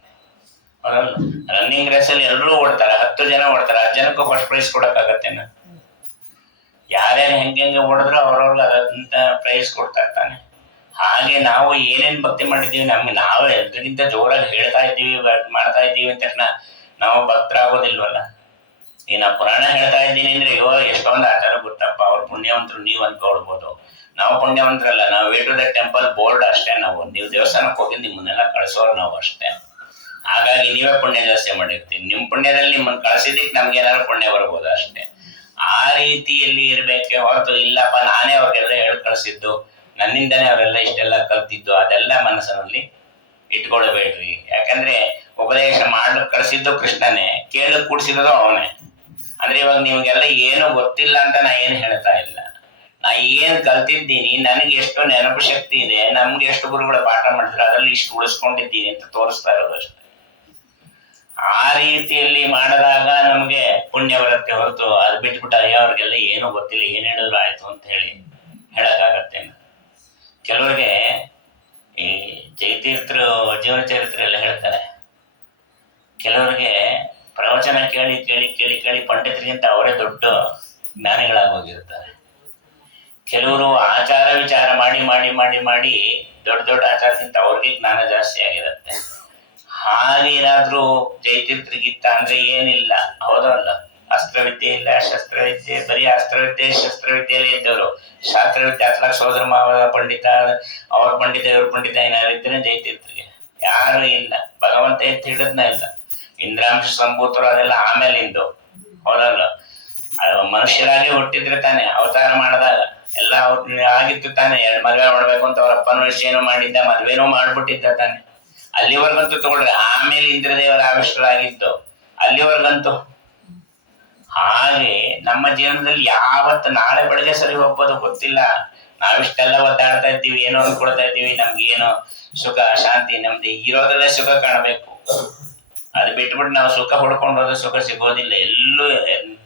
ಅವರಲ್ಲ ರನ್ನಿಂಗ್ ರೇಸಲ್ಲಿ ಎಲ್ಲರೂ ಓಡ್ತಾರೆ, 10 ಜನ ಓಡ್ತಾರೆ, 10 ಜನಕ್ಕೂ ಫಸ್ಟ್ ಪ್ರೈಸ್ ಕೊಡೋಕ್ಕಾಗತ್ತೇನ? ಯಾರ್ಯಾರು ಹೆಂಗೆ ಓಡಿದ್ರು ಅವ್ರವ್ರಿಗೆ ಅದಂತ ಪ್ರೈಸ್ ಕೊಡ್ತಾ ಇರ್ತಾನೆ. ಹಾಗೆ ನಾವು ಏನೇನು ಭಕ್ತಿ ಮಾಡಿದ್ದೀವಿ, ನಮ್ಗೆ ನಾವೇ ಎಲ್ರಿಗಿಂತ ಜೋರಾಗಿ ಹೇಳ್ತಾ ಇದ್ದೀವಿ, ಮಾಡ್ತಾ ಇದ್ದೀವಿ ಅಂತ ತಕ್ಷಣ ನಾವು ಭಕ್ತರಾಗೋದಿಲ್ವಲ್ಲ. ಈಗ ನಾವು ಪುರಾಣ ಹೇಳ್ತಾ ಇದ್ದೀನಿ ಅಂದ್ರೆ ಅಯ್ಯೋ ಎಷ್ಟೊಂದು ಆಚಾರ ಗೊತ್ತಪ್ಪ, ಅವ್ರು ಪುಣ್ಯವಂತರು ನೀವು ಅಂದ್ಕೊಳ್ಬೋದು. ನಾವು ಪುಣ್ಯವಂತರಲ್ಲ, ನಾವು way to the temple board ಅಷ್ಟೇ. ನೀವು ದೇವಸ್ಥಾನಕ್ಕೆ ಹೋಗಿ ನಿಮ್ಮನ್ನೆಲ್ಲ ಕಳಿಸೋರು ನಾವು ಅಷ್ಟೇ. ಹಾಗಾಗಿ ನೀವೇ ಪುಣ್ಯ ಜಾಸ್ತಿ ಮಾಡಿರ್ತೀವಿ. ನಿಮ್ಮ ಪುಣ್ಯದಲ್ಲಿ ನಿಮ್ಮನ್ನು ಕಳಿಸಿದ್ದಕ್ಕೆ ನಮ್ಗೆ ಏನಾದ್ರು ಪುಣ್ಯ ಬರ್ಬೋದು ಅಷ್ಟೇ. ಆ ರೀತಿಯಲ್ಲಿ ಇರಬೇಕೆ ಹೊರತು ಇಲ್ಲಪ್ಪ ನಾನೇ ಅವ್ರಿಗೆಲ್ಲ ಹೇಳಿ ಕಳಿಸಿದ್ದು, ನನ್ನಿಂದನೇ ಅವರೆಲ್ಲ ಇಷ್ಟೆಲ್ಲ ಕಲ್ತಿದ್ದು, ಅದೆಲ್ಲ ಮನಸ್ಸಿನಲ್ಲಿ ಇಟ್ಕೊಳ್ಬೇಡ್ರಿ. ಯಾಕಂದ್ರೆ ಉಪದೇಶ ಮಾಡಕ್ ಕಳಿಸಿದ್ದು ಕೃಷ್ಣನೇ, ಕೇಳಕ್ ಕೂಡಿಸಿರೋದು ಅವನೇ. ಅಂದ್ರೆ ಇವಾಗ ನಿಮ್ಗೆಲ್ಲ ಏನು ಗೊತ್ತಿಲ್ಲ ಅಂತ ನಾ ಏನು ಹೇಳ್ತಾ ಇಲ್ಲ. ನಾ ಏನ್ ಕಲ್ತಿದ್ದೀನಿ, ನನಗೆ ಎಷ್ಟು ನೆನಪು ಶಕ್ತಿ ಇದೆ, ನಮ್ಗೆ ಎಷ್ಟು ಗುರುಗಳ ಪಾಠ ಮಾಡಿದ್ರೆ ಅದರಲ್ಲಿ ಇಷ್ಟು ಉಳಿಸ್ಕೊಂಡಿದ್ದೀನಿ ಅಂತ ತೋರಿಸ್ತಾ ಇರೋದು ಅಷ್ಟೇ. ಆ ರೀತಿಯಲ್ಲಿ ಮಾಡಿದಾಗ ನಮ್ಗೆ ಪುಣ್ಯ ಬರುತ್ತೆ ಹೊರತು ಅದು ಬಿಟ್ಬಿಟ್ಟು ಅಯ್ಯೋ ಅವ್ರಿಗೆಲ್ಲ ಏನು ಗೊತ್ತಿಲ್ಲ, ಏನ್ ಹೇಳಿದ್ರು ಆಯ್ತು ಅಂತ ಹೇಳಿ ಹೇಳಕ್ಕಾಗತ್ತೆ. ಕೆಲವರಿಗೆ ಈ ಜಯತೀರ್ಥರು ಜೀವನ ಚರಿತ್ರೆ ಎಲ್ಲ ಹೇಳ್ತಾರೆ, ಕೆಲವರಿಗೆ ಪ್ರವಚನ ಕೇಳಿ ಕೇಳಿ ಕೇಳಿ ಕೇಳಿ ಪಂಡಿತರಿಗಿಂತ ಅವರೇ ದೊಡ್ಡ ಜ್ಞಾನಿಗಳಾಗೋಗಿರ್ತಾರೆ. ಕೆಲವರು ಆಚಾರ ವಿಚಾರ ಮಾಡಿ ಮಾಡಿ ಮಾಡಿ ಮಾಡಿ ದೊಡ್ಡ ದೊಡ್ಡ ಆಚಾರಕ್ಕಿಂತ ಅವ್ರಿಗೆ ಜ್ಞಾನ ಜಾಸ್ತಿ ಆಗಿರುತ್ತೆ. ಹಾಗೇನಾದ್ರೂ ಜಯತೀರ್ಥರಿಗಿತ್ತ ಅಂದ್ರೆ ಏನಿಲ್ಲ, ಹೌದಲ್ಲ? ಅಸ್ತ್ರವಿದ್ಯೆ ಇಲ್ಲ, ಶಸ್ತ್ರವಿದ್ಯೆ, ಬರೀ ಅಸ್ತ್ರವಿದ್ಯೆ ಶಸ್ತ್ರವಿದ್ಯೆಯಲ್ಲೇ ಇದ್ದವರು. ಶಾಸ್ತ್ರವಿದ್ಯೆ ಅತ್ಲಾಗ ಸೋದರ ಮಾವ ಪಂಡಿತ, ಅವ್ರ ಪಂಡಿತ ಇವ್ರ ಪಂಡಿತ ಏನಾರು ಇದ್ರೆ ಜಯತೀರ್ಥರಿಗೆ ಯಾರು ಇಲ್ಲ. ಭಗವಂತ ಎತ್ತಿ ಹಿಡಿದ್ನ ಇಲ್ಲ. ಇಂದ್ರಾಂಶ ಸಂಭೂತರು ಅದೆಲ್ಲ ಆಮೇಲಿಂದು, ಹೌದಲ್ಲ? ಮನುಷ್ಯರಾಗಿ ಹುಟ್ಟಿದ್ರೆ ತಾನೆ ಅವತಾರ ಮಾಡಿದಾಗ ಎಲ್ಲ ಆಗಿತ್ತು ತಾನೆ. 2 ಮದುವೆ ಮಾಡ್ಬೇಕು ಅಂತ ಅವ್ರ ಅಪ್ಪನ ವಿಷಯನೂ ಮಾಡಿದ್ದ, ಮದ್ವೆನೂ ಮಾಡ್ಬಿಟ್ಟಿದ್ದ ತಾನೆ. ಅಲ್ಲಿವರೆಗಂತೂ ತಗೊಳ್ರಿ, ಆಮೇಲೆ ಇಂದ್ರದೇವರ ಆವಿಷ್ಕಾರ ಆಗಿದ್ದು ಅಲ್ಲಿವರೆಗಂತೂ. ಹಾಗೆ ನಮ್ಮ ಜೀವನದಲ್ಲಿ ಯಾವತ್ತು ನಾಳೆ ಬೆಳಗ್ಗೆ ಸರಿ ಹೋಗ್ಬೋದು ಗೊತ್ತಿಲ್ಲ. ನಾವಿಷ್ಟೆಲ್ಲ ಒದ್ದಾಡ್ತಾ ಇದ್ದೀವಿ, ಏನೋ ಅನ್ಕೊಳ್ತಾ ಇದ್ದೀವಿ, ನಮ್ಗೇನು ಸುಖ ಶಾಂತಿ ನೆಮ್ಮದಿ ಇರೋದ್ರಲ್ಲೇ ಸುಖ ಕಾಣಬೇಕು. ಅದು ಬಿಟ್ಬಿಟ್ಟು ನಾವು ಸುಖ ಹುಡ್ಕೊಂಡು ಹೋದ್ರೆ ಸುಖ ಸಿಗೋದಿಲ್ಲ. ಎಲ್ಲೂ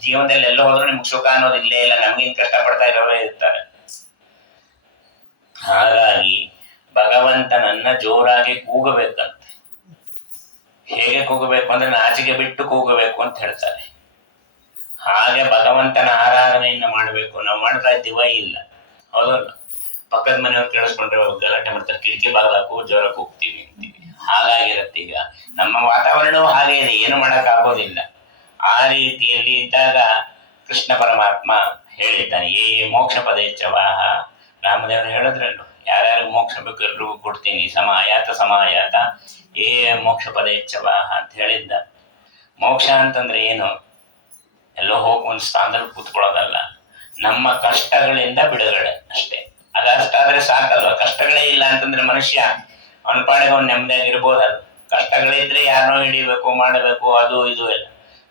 ಜೀವನದಲ್ಲಿ ಎಲ್ಲ ಹೋದ್ರೂ ನಿಮ್ಗೆ ಸುಖ ಅನ್ನೋದು ಇಲ್ಲೇ ಇಲ್ಲ. ನಮ್ಗಿನ್ ಕಷ್ಟಪಡ್ತಾ ಇರೋರೇ ಇರ್ತಾರೆ. ಹಾಗಾಗಿ ಭಗವಂತನನ್ನ ಜೋರಾಗಿ ಕೂಗಬೇಕಂತೆ. ಹೇಗೆ ಕೂಗಬೇಕು ಅಂದ್ರೆ ನಾಚಿಕೆ ಬಿಟ್ಟು ಕೂಗಬೇಕು ಅಂತ ಹೇಳ್ತಾರೆ. ಹಾಗೆ ಭಗವಂತನ ಆರಾಧನೆಯನ್ನ ಮಾಡಬೇಕು. ನಾವು ಮಾಡ್ತಾ ಇದ್ದೀವ? ಇಲ್ಲ, ಹೌದಲ್ಲ? ಪಕ್ಕದ ಮನೆಯವ್ರು ಕೇಳಿಸ್ಕೊಂಡ್ರೆ ಗಲಾಟೆ ಮಾಡ್ತಾರೆ, ಕಿಟಕಿ ಬಾಗ್ಲಾಕು ಜೋರ ಕೂಗ್ತೀವಿ ಅಂತೀವಿ. ಹಾಗಾಗಿರುತ್ತೆ. ಈಗ ನಮ್ಮ ವಾತಾವರಣವೂ ಹಾಗೆ ಇದೆ, ಏನು ಮಾಡಕ್ ಆಗೋದಿಲ್ಲ. ಆ ರೀತಿಯಲ್ಲಿ ಇದ್ದಾಗ ಕೃಷ್ಣ ಪರಮಾತ್ಮ ಹೇಳಿದ್ದಾನೆ, ಮೋಕ್ಷ ಪದೇಚ್ಛವಾಹ. ರಾಮದೇವರು ಹೇಳಿದ್ರಲ್ಲು, ಯಾರ್ಯಾರು ಮೋಕ್ಷ ಬೇಕು ಎಲ್ರಿಗೂ ಕೊಡ್ತೀನಿ, ಸಮಾಯಾತ ಸಮಾಯಾತ ಮೋಕ್ಷ ಪದೇಚ್ಛವಾಹ ಅಂತ ಹೇಳಿದ್ದ. ಮೋಕ್ಷ ಅಂತಂದ್ರೆ ಏನು? ಎಲ್ಲೋ ಹೋಗಿ ಒಂದು ಸ್ಥಾನದಲ್ಲಿ ಕೂತ್ಕೊಳ್ಳೋದಲ್ಲ, ನಮ್ಮ ಕಷ್ಟಗಳಿಂದ ಬಿಡುಗಡೆ ಅಷ್ಟೇ. ಅದಷ್ಟಾದ್ರೆ ಸಾಕಲ್ವ? ಕಷ್ಟಗಳೇ ಇಲ್ಲ ಅಂತಂದ್ರೆ ಮನುಷ್ಯ ಅವನ ಪಾಡಿಗೆ ಅವ್ನು ನೆಮ್ಮದಿಯಾಗಿರ್ಬೋದಲ್ಲ. ಕಷ್ಟಗಳಿದ್ರೆ ಯಾರನ್ನೋ ಹಿಡಿಬೇಕು, ಮಾಡಬೇಕು, ಅದು ಇದು ಎಲ್ಲ.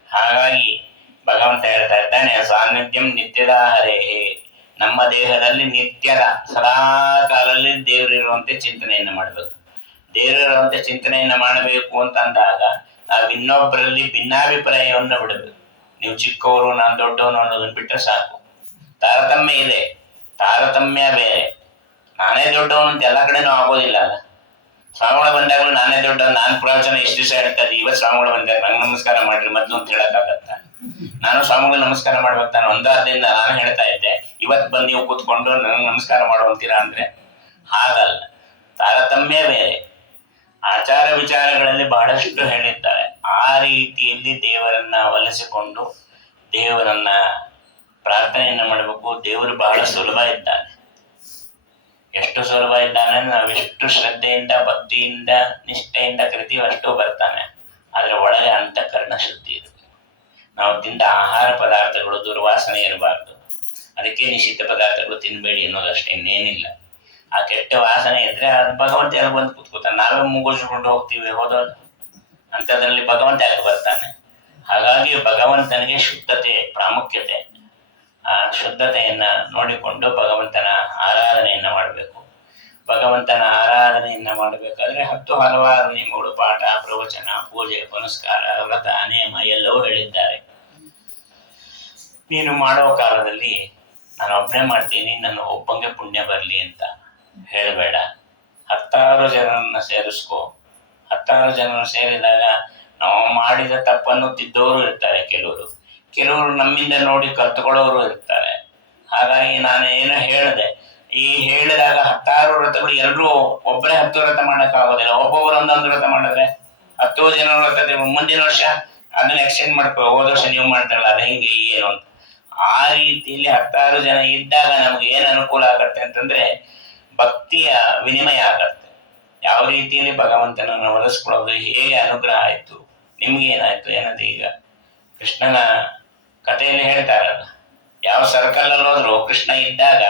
ಹಾಗಾಗಿ ಭಗವಂತ ಹೇಳ್ತಾ ಇದ್ದಾನೆ, ಸಾನ್ನಿಧ್ಯಂ ನಿತ್ಯದ ಹರೇ. ನಮ್ಮ ದೇಹದಲ್ಲಿ ನಿತ್ಯದ ಸದಾ ಕಾಲದಲ್ಲಿ ದೇವರಿರುವಂತೆ ಚಿಂತನೆಯನ್ನು ಮಾಡಬೇಕು. ದೇವರಿರುವಂತೆ ಚಿಂತನೆಯನ್ನು ಮಾಡಬೇಕು ಅಂತ ಅಂದಾಗ ನಾವು ಇನ್ನೊಬ್ಬರಲ್ಲಿ ಭಿನ್ನಾಭಿಪ್ರಾಯವನ್ನು ಬಿಡಬೇಕು. ನೀವು ಚಿಕ್ಕವರು, ನಾನು ದೊಡ್ಡವನು ಅನ್ನೋದನ್ನ ಬಿಟ್ಟರೆ ಸಾಕು. ತಾರತಮ್ಯ ಇದೆ, ತಾರತಮ್ಯ ಬೇರೆ. ನಾನೇ ದೊಡ್ಡವನು ಅಂತ ಎಲ್ಲ ಕಡೆನೂ ಆಗೋದಿಲ್ಲ ಅಲ್ಲ. ಸ್ವಾಮಿಗಳು ಬಂದಾಗಲೂ ನಾನೇ ದೊಡ್ಡವನು, ನಾನು ಪ್ರವಚನ ಇಷ್ಟು ದಿವಸ ಹೇಳ್ತಾ ಇದ್ದೆ, ಇವತ್ತು ಸ್ವಾಮಿಗಳು ಬಂದಾಗ ನಂಗೆ ನಮಸ್ಕಾರ ಮಾಡ್ರಿ ಮೊದಲು ಅಂತ ಹೇಳಕ್ಕಾಗತ್ತ? ನಾನು ಸ್ವಾಮಿಗಳು ನಮಸ್ಕಾರ ಮಾಡ್ಬೇಕು ತಾನು ಒಂದಾದ್ರಿಂದ ನಾನು ಹೇಳ್ತಾ ಇದ್ದೆ, ಇವತ್ತು ಬಂದು ನೀವು ಕೂತ್ಕೊಂಡು ನನಗೆ ನಮಸ್ಕಾರ ಮಾಡುವಂತೀರಾ ಅಂದ್ರೆ ಹಾಗಲ್ಲ. ತಾರತಮ್ಯ ಬೇರೆ. ಆಚಾರ ವಿಚಾರಗಳಲ್ಲಿ ಬಹಳಷ್ಟು ಹೇಳಿದ್ದಾರೆ. ಆ ರೀತಿಯಲ್ಲಿ ದೇವರನ್ನ ಒಲಿಸಿಕೊಂಡು ದೇವರನ್ನ ಪ್ರಾರ್ಥನೆಯನ್ನು ಮಾಡಬೇಕು. ದೇವರು ಬಹಳ ಸುಲಭ ಇದ್ದಾನೆ. ಎಷ್ಟು ಸುಲಭ ಇದ್ದಾನೆ, ನಾವೆಷ್ಟು ಶ್ರದ್ಧೆಯಿಂದ ಭಕ್ತಿಯಿಂದ ನಿಷ್ಠೆಯಿಂದ ಕರಿತೀವಿ ಅಷ್ಟು ಬರ್ತಾನೆ. ಆದರೆ ಒಳಗೆ ಅಂತಃಕರಣ ಶುದ್ಧಿ ಇರಬೇಕು. ನಾವು ತಿಂದ ಆಹಾರ ಪದಾರ್ಥಗಳು ದುರ್ವಾಸನೆ ಇರಬಾರ್ದು. ಅದಕ್ಕೆ ನಿಷಿದ್ಧ ಪದಾರ್ಥಗಳು ತಿನ್ನಬೇಡಿ ಅನ್ನೋದಷ್ಟೇ, ಇನ್ನೇನಿಲ್ಲ. ಆ ಕೆಟ್ಟ ವಾಸನೆ ಇದ್ರೆ ಅದು ಭಗವಂತ ಎಲ್ಲ ಬಂದು ಕೂತ್ಕೋತಾನೆ. ನಾವೇ ಮುಗಿಸ್ಕೊಂಡು ಹೋಗ್ತೀವಿ ಹೋದೋದು, ಅಂಥದ್ರಲ್ಲಿ ಭಗವಂತ ಯಾಕೆ ಬರ್ತಾನೆ? ಹಾಗಾಗಿ ಭಗವಂತನಿಗೆ ಶುದ್ಧತೆ ಪ್ರಾಮುಖ್ಯತೆ. ಆ ಶುದ್ಧತೆಯನ್ನ ನೋಡಿಕೊಂಡು ಭಗವಂತನ ಆರಾಧನೆಯನ್ನ ಮಾಡಬೇಕು. ಭಗವಂತನ ಆರಾಧನೆಯನ್ನ ಮಾಡಬೇಕಾದ್ರೆ 10 ಹಲವಾರು ನಿಯಮಗಳು, ಪಾಠ, ಪ್ರವಚನ, ಪೂಜೆ, ಪುನಸ್ಕಾರ, ವ್ರತ, ನೇಮ ಎಲ್ಲವೂ ಹೇಳಿದ್ದಾರೆ. ನೀನು ಮಾಡೋ ಕಾಲದಲ್ಲಿ ನಾನು ಒಬ್ಬನೇ ಮಾಡ್ತೀನಿ, ನನ್ನ ಒಬ್ಬಂಗೆ ಪುಣ್ಯ ಬರಲಿ ಅಂತ ಹೇಳಬೇಡ. 10 ಜನರನ್ನ ಸೇರಿಸ್ಕೋ. 10 ಜನರು ಸೇರಿದಾಗ ನಾವು ಮಾಡಿದ ತಪ್ಪನ್ನು ತಿದ್ದವರು ಇರ್ತಾರೆ, ಕೆಲವರು ನಮ್ಮಿಂದ ನೋಡಿ ಕಲ್ತುಕೊಳ್ಳೋರು ಇರ್ತಾರೆ. ಹಾಗಾಗಿ ನಾನು ಏನೋ ಹೇಳಿದೆ, ಈ ಹೇಳಿದಾಗ 10 ವ್ರತಗಳು ಎಲ್ಲರೂ ಒಬ್ಬರೇ 10 ವ್ರತ ಮಾಡೋಕ್ಕಾಗೋದಿಲ್ಲ. ಒಬ್ಬೊಬ್ಬರು ಒಂದೊಂದು ವ್ರತ ಮಾಡಿದ್ರೆ 10 ಜನ ವ್ರತ ಮುಂದಿನ ವರ್ಷ ಅದನ್ನ ಎಕ್ಸ್ಟೆಂಡ್ ಮಾಡ್ಕೋ, ಹೋದ ವರ್ಷ ನೀವು ಮಾಡ್ತಾರಲ್ಲ ಅದು ಹಿಂಗೆ ಏನು ಅಂತ. ಆ ರೀತಿಯಲ್ಲಿ 10 ಜನ ಇದ್ದಾಗ ನಮ್ಗೆ ಏನು ಅನುಕೂಲ ಆಗತ್ತೆ ಅಂತಂದ್ರೆ ಭಕ್ತಿಯ ವಿನಿಮಯ ಆಗತ್ತೆ. ಯಾವ ರೀತಿಯಲ್ಲಿ ಭಗವಂತನನ್ನು ಒಲಿಸ್ಕೊಳ್ಳೋದು, ಹೇಗೆ ಅನುಗ್ರಹ ಆಯ್ತು, ನಿಮ್ಗೆ ಏನಾಯ್ತು ಏನಂದ್ರೆ ಈಗ ಕೃಷ್ಣನ ಕಥೆಯಲ್ಲಿ ಹೇಳ್ತಾರಲ್ಲ, ಯಾವ ಸರ್ಕಲ್ ಅಲ್ಲಿ ಹೋದ್ರು ಕೃಷ್ಣ ಇದ್ದಾಗ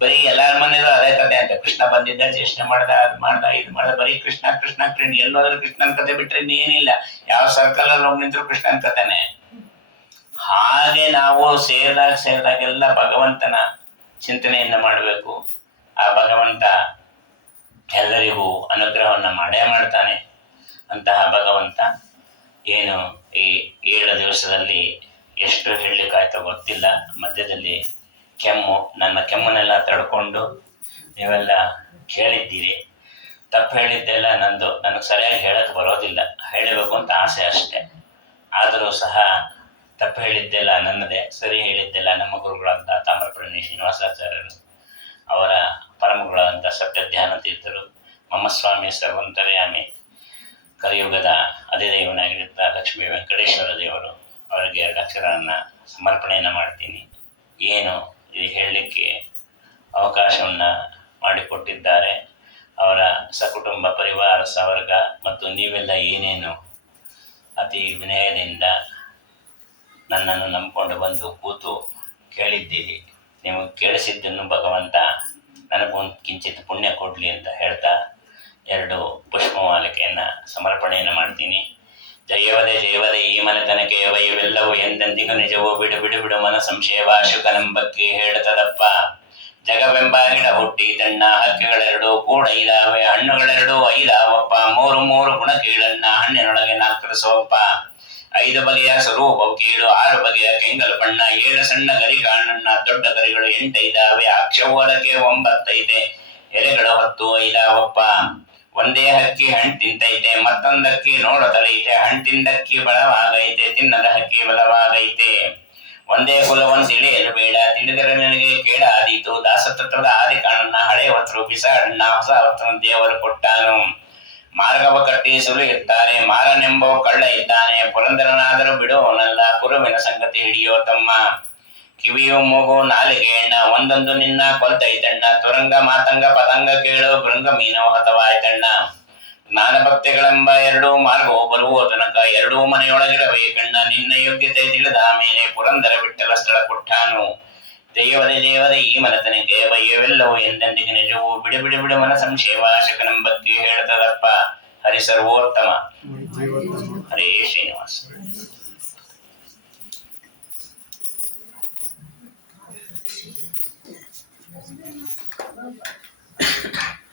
ಬರೀ ಎಲ್ಲಾರ ಮನೇಲೂ ಅದೇ ಕಥೆ ಅಂತ. ಕೃಷ್ಣ ಬಂದಿದ್ದ, ಚೇಷ್ಟೆ ಮಾಡ್ದ, ಅದು ಮಾಡ್ದ, ಇದು ಮಾಡ್ದ, ಬರೀ ಕೃಷ್ಣ ಕೃಷ್ಣ ಕೃಷ್ಣ. ಎಲ್ಲೋದ್ರೂ ಕೃಷ್ಣನ ಕಥೆ ಬಿಟ್ರೆ ಏನಿಲ್ಲ. ಯಾವ ಸರ್ಕಲ್ ಅಲ್ಲಿ ಹೋಗಿ ನಿಂತ್ರು ಕೃಷ್ಣನ ಕಥೆನೆ. ಹಾಗೆ ನಾವು ಸೇರಿದಾಗೆಲ್ಲ ಭಗವಂತನ ಚಿಂತನೆಯನ್ನ ಮಾಡಬೇಕು. ಆ ಭಗವಂತ ಎಲ್ಲರಿಗೂ ಅನುಗ್ರಹವನ್ನ ಮಾಡೇ ಮಾಡ್ತಾನೆ. ಅಂತಹ ಭಗವಂತ ಏನು ಈ 7 ದಿವಸದಲ್ಲಿ ಎಷ್ಟು ಹೇಳಲಿಕ್ಕಾಯ್ತೋ ಗೊತ್ತಿಲ್ಲ. ಮಧ್ಯದಲ್ಲಿ ಕೆಮ್ಮು, ನನ್ನ ಕೆಮ್ಮನ್ನೆಲ್ಲ ತಡ್ಕೊಂಡು ನೀವೆಲ್ಲ ಕೇಳಿದ್ದೀರಿ. ತಪ್ಪು ಹೇಳಿದ್ದೆಲ್ಲ ನಂದು, ನನಗೆ ಸರಿಯಾಗಿ ಹೇಳಕ್ಕೆ ಬರೋದಿಲ್ಲ, ಹೇಳಬೇಕು ಅಂತ ಆಸೆ ಅಷ್ಟೆ. ಆದರೂ ಸಹ ತಪ್ಪು ಹೇಳಿದ್ದೆಲ್ಲ ನನ್ನದೇ, ಸರಿ ಹೇಳಿದ್ದೆಲ್ಲ ನಮ್ಮ ಗುರುಗಳಾದ ತಾಮ್ರಪರ್ಣಿ ಶ್ರೀನಿವಾಸಾಚಾರ್ಯರು, ಅವರ ಪರಮಗುಗಳಾದಂಥ ಸತ್ಯಧ್ಯಾನ ತೀರ್ಥರು, ಮಮ್ಮಸ್ವಾಮಿ ಸರ್ವಂತರ್ಯಾಮಿ, ಕಲಿಯುಗದ ಅಧಿದೇವನಾಗಿದ್ದ ಲಕ್ಷ್ಮೀ ವೆಂಕಟೇಶ್ವರ ದೇವರು, ಅವರಿಗೆ 2 ಅಕ್ಷರವನ್ನು ಸಮರ್ಪಣೆಯನ್ನು ಮಾಡ್ತೀನಿ. ಏನು ಇದು ಹೇಳಲಿಕ್ಕೆ ಅವಕಾಶವನ್ನು ಮಾಡಿಕೊಟ್ಟಿದ್ದಾರೆ ಅವರ ಸಕುಟುಂಬ ಪರಿವಾರ ಸವರ್ಗ ಮತ್ತು ನೀವೆಲ್ಲ ಏನೇನು ಅತಿ ವಿನಯದಿಂದ ನನ್ನನ್ನು ನಂಬಿಕೊಂಡು ಬಂದು ಕೂತು ಕೇಳಿದ್ದೀರಿ. ನೀವು ಕೇಳಿಸಿದ್ದನ್ನು ಭಗವಂತ ನನಗೊಂದು ಕಿಂಚಿತ್ ಪುಣ್ಯ ಕೊಡಲಿ ಅಂತ ಹೇಳ್ತಾ 2 ಪುಷ್ಪಮಾಲಿಕೆಯನ್ನು ಸಮರ್ಪಣೆಯನ್ನು ಮಾಡ್ತೀನಿ. ಜಯವದೆ ಈ ಮನೆತನಕ್ಕೆ ಇವೆಲ್ಲವೂ ಎಂದೆಂದಿಗೂ ನಿಜವೋ, ಬಿಡು ಬಿಡು ಬಿಡು ಮನ ಸಂಶಯವ ಶುಕನೆಂಬಕ್ಕೆ ಹೇಳ್ತದಪ್ಪ. ಜಗವೆಂಬ ಗಿಡ ಹುಟ್ಟಿ ತಣ್ಣ, ಹಕ್ಕಿಗಳೆರಡು ಕೂಡ ಇದಾವೆ, ಹಣ್ಣುಗಳೆರಡು 5 3 ಗುಣ ಕೀಳಣ್ಣ, ಹಣ್ಣಿನೊಳಗೆ 4 ರಸವಪ್ಪ. 5 ಬಗೆಯ ಸ್ವರೂಪವು ಕೀಳು, 6 ಬಗೆಯ ಕೆಂಗಲು ಬಣ್ಣ, 7 ಸಣ್ಣ ಗರಿ ಕಾಣಣ್ಣ, ದೊಡ್ಡ ಗರಿಗಳು 8 ಇದಾವೆ, ಅಕ್ಷವು ಅದಕ್ಕೆ 9 ಐತೆ, ಎಲೆಗಳು 10 ಐದಾವಪ್ಪ. ಒಂದೇ ಹಕ್ಕಿ ಹಣ್ಣು ತಿಂತೈತೆ, ಮತ್ತೊಂದಕ್ಕಿ ನೋಡತಲೈತೆ, ಹಣ್ಣು ತಿಂದಕ್ಕಿ ಬಲವಾಗೈತೆ, ತಿನ್ನದ ಹಕ್ಕಿ ಬಲವಾಗೈತೆ. ಒಂದೇ ಕುಲವನ್ನು ತಿಳಿಯಲು ಬೇಡ, ತಿಳಿದರೆ ನನಗೆ ಕೇಡಾದೀತು. ದಾಸತತ್ವದ ಆದಿ ಕಾಣಣ್ಣ, ಹಳೆ ಹೊತ್ತರು ಬಿಸಾಡಣ್ಣ, ಹೊಸ ಹೊತ್ತನ್ನು ದೇವರು ಕೊಟ್ಟಾನು. ಮಾರ್ಗವ ಕಟ್ಟಿ ಸುಲು ಇರ್ತಾರೆ, ಮಾರನೆಂಬೋ ಕಳ್ಳ ಇದ್ದಾನೆ, ಪುರಂದರನಾದರೂ ಬಿಡುವವನಲ್ಲ, ಕುರುವಿನ ಸಂಗತಿ ಹಿಡಿಯೋ ತಮ್ಮ. ಕಿವಿಯು ಮೂಗು ನಾಲಿಗೆ ಎಣ್ಣ, ಒಂದೊಂದು ನಿನ್ನ ಕೊಲ್ತೈತಣ್ಣ, ತುರಂಗ ಮಾತಂಗ ಪತಂಗ ಕೇಳು, ಭೃಂಗ ಮೀನು ಹತವಾಯ್ತಣ್ಣ. ಜ್ಞಾನ ಭಕ್ತಿಗಳೆಂಬ 2 ಮಾರ್ಗವು ಬರುವೋ ತನಕ, 2 ಮನೆಯೊಳಗಿರಬೇಕಣ್ಣ, ನಿನ್ನ ಯೋಗ್ಯತೆ ತಿಳಿದ ಮೇಲೆ ಪುರಂದರ ಬಿಟ್ಟಲ ಸ್ಥಳ ಕೊಟ್ಟಾನು. ದೇವದೆ ಈ ಮನತನಿಗೆ ಇವೆಲ್ಲವೂ ಎಂದೆಂದಿಗೆ ನಿಜವು, ಬಿಡು ಬಿಡು ಬಿಡು ಮನ ಸಂಶಯವ ಶಕನೆಂಬಕ್ಕೆ ಹೇಳ್ತದಪ್ಪ. ಹರಿ ಸರ್ವೋತ್ತಮ, ಹರೇ ಶ್ರೀನಿವಾಸ.